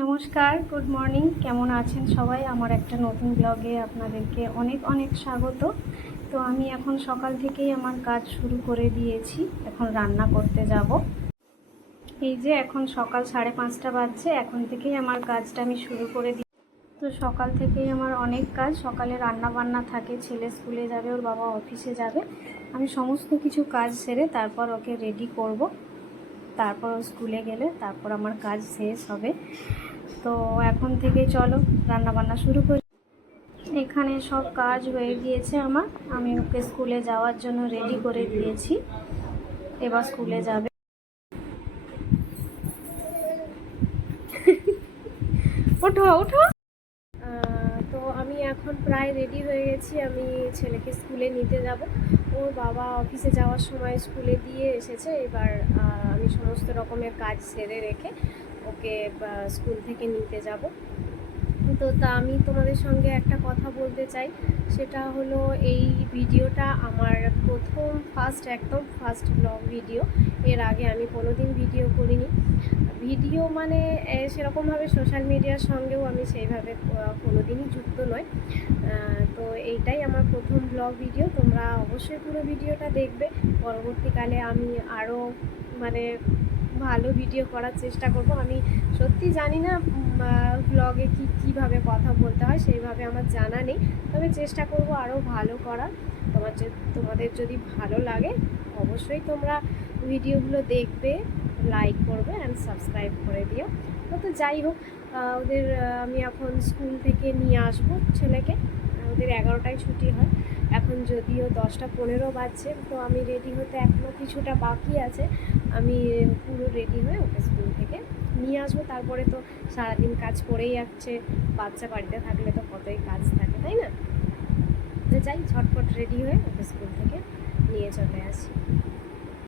নমস্কার, good morning. কেমন আছেন সবাই? আমার একটা নতুন ব্লগে আপনাদেরকে অনেক অনেক স্বাগত। তো আমি এখন সকাল থেকেই আমার কাজ শুরু করে দিয়েছি। এখন রান্না করতে যাব। এই যে এখন সকাল 5:30 বাজছে, এখন থেকেই আমার কাজটা আমি শুরু করে দিই। তো সকাল থেকেই আমার অনেক কাজ। সকালে রান্না বান্না থাকে, ছেলে স্কুলে যাবে, ওর বাবা অফিসে যাবে। আমি সমস্ত কিছু কাজ সেরে তারপর ওকে রেডি করব। তারপর ও স্কুলে গেলে তারপর আমার কাজ শেষ হবে। তো এখন থেকে চলো রান্না বান্না শুরু করি। এখানে সব কাজ হয়ে গিয়েছে আমার। আমি ওকে স্কুলে যাওয়ার জন্য রেডি করে দিয়েছি। এবার স্কুলে যাবে। ওঠো ওঠো। তো আমি এখন প্রায় রেডি হয়ে গেছি। আমি ছেলেকে স্কুলে নিতে যাব। ওর বাবা অফিসে যাওয়ার সময় স্কুলে দিয়ে এসেছে। এবার আমি সমস্ত রকমের কাজ সেরে রেখে ওকে স্কুল থেকে নিতে যাব। তো আমি তোমাদের সঙ্গে একটা কথা বলতে চাই। সেটা হলো এই ভিডিওটা আমার একদম ফার্স্ট ব্লগ ভিডিও। এর আগে আমি কোনোদিন ভিডিও করিনি। ভিডিও মানে সেরকমভাবে সোশ্যাল মিডিয়ার সঙ্গেও আমি সেইভাবে কোনোদিনই যুক্ত নয়। তো এইটাই আমার প্রথম ব্লগ ভিডিও। তোমরা অবশ্যই পুরো ভিডিওটা দেখবে। পরবর্তীকালে আমি আরও মানে ভালো ভিডিও করার চেষ্টা করব। আমি সত্যি জানি না ব্লগে কীভাবে কথা বলতে হয়, সেইভাবে আমার জানা নেই। তবে চেষ্টা করব আরও ভালো করার। তোমাদের যদি ভালো লাগে অবশ্যই তোমরা ভিডিওগুলো দেখবে, লাইক করবে অ্যান্ড সাবস্ক্রাইব করে দিও। তো যাই হোক, ওদের আমি এখন স্কুল থেকে নিয়ে আসবো ছেলেকে। ওদের 11টায় ছুটি হয়। এখন যদিও 10টা 15 বাজছে। তো আমি রেডি হতে এখনও কিছুটা বাকি আছে। আমি পুরো রেডি হয়ে ওকে স্কুল থেকে নিয়ে আসবো। তারপরে তো সারাদিন কাজ করেই যাচ্ছে। বাচ্চা বাড়িতে থাকলে তো কতই কাজ থাকে, তাই না? তো যাই ঝটপট রেডি হয়ে ওকে স্কুল থেকে নিয়ে চলে আসি।